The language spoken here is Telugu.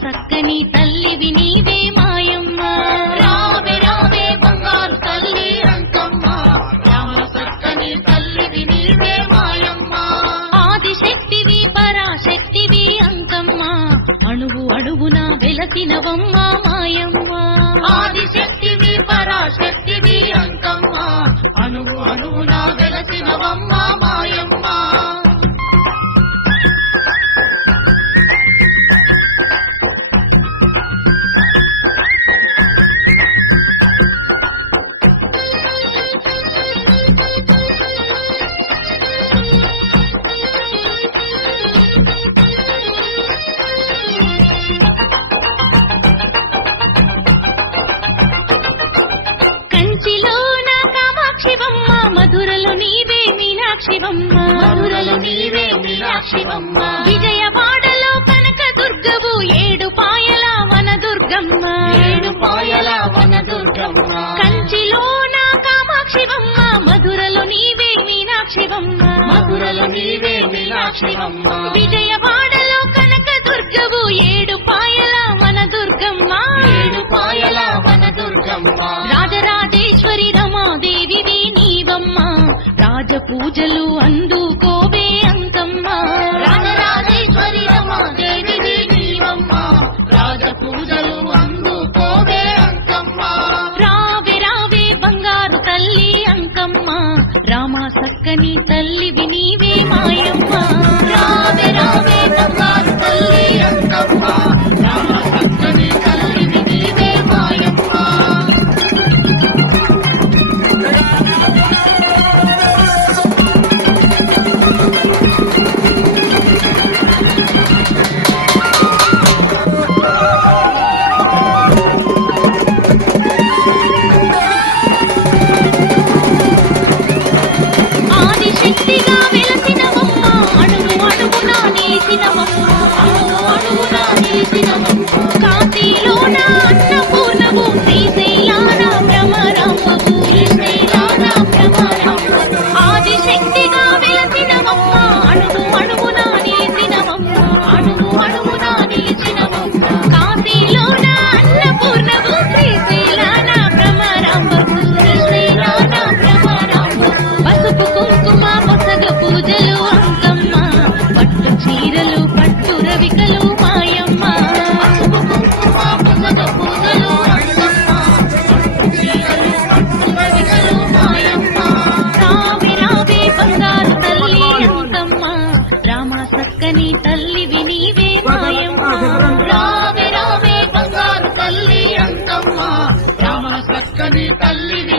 సక్కని తల్లివి నీవే మాయమ్మ రావే రావే బంగారు తల్లి అంకమ్మ రామ సక్కని తల్లివి నీవే మాయమ్మ ఆదిశక్తివి పరాశక్తివి అంకమ్మ అణువు అడుగున వెలసినవమ్మ మాయమ్మ ఆదిశక్తివి పరాశక్తివి అంకమ్మ అణువు అడుగున వెలసినవమ్మ మాయమ్మ మధురలో నీవే మీనాక్షివమ్మ మధురలో నీవే మీనాక్షివమ్మ విజయవాడలో కనక దుర్గవు ఏడు పాయల వనదుర్గమ్మ ఏడు పాయల వనదుర్గమ్మ కంచిలోన కామాక్షివమ్మ మధురలో నీవే మీనాక్షివమ్మ మధురలో నీవే మీనాక్షివమ్మ విజయవాడలో కనక దుర్గవు ఏడు పాయల వనదుర్గమ్మ ఏడు పాయల వనదుర్గమ్మ రాజరాజేశ్వరి రమాదేవివి నీవమ్మ రాజ పూజలు అందుకోవే అంకమ్మ రాజరాజేశ్వరి రమాదేవివి నీవమ్మ రాజ పూజలు అందుకోవే అంకమ్మ రావే రావే బంగారు తల్లి అంకమ్మ రామ సక్కని తల్లివి నీవే మాయమ్మ రావే రావే బంగారు తల్లి అంకమ్మ రామ సక్కని తల్లివి నీవే మాయమ్మ ఆదిశక్తిగా వెలసినవమ్మ అడుగు అడుగునా నిలిచినవమ్మ అడుగు అడుగునా నిలిచినవమ్మ కాశీలోన అన్నపూర్ణవు శ్రీశైలాన భ్రమరాంబవు శ్రీశైలాన భ్రమరాంబవు ఆదిశక్తిగా వెలసినవమ్మ అడుగు అడుగునా నిలిచినవమ్మ అడుగు అడుగునా నిలిచినవమ్మ కాశీలోన అన్నపూర్ణవు శ్రీశైలాన భ్రమరాంబవు శ్రీశైలాన భ్రమరాంబవు పసుపు కుంకుమ పొసగ పూజలు అంకమ్మ పట్టు చీరలు పట్టు రవికలు మాయమ్మ పసుపు కుంకుమ పొసగ పూజలు అంకమ్మ పట్టు చీరలు పట్టు రవికలు మాయమ్మ రావే రావే బంగారు తల్లి అంకమ్మ రామ సక్కని తల్లివి నీవే మాయమ్మ రావే రావే బంగారు తల్లి అంకమ్మ రామ సక్కని తల్లివి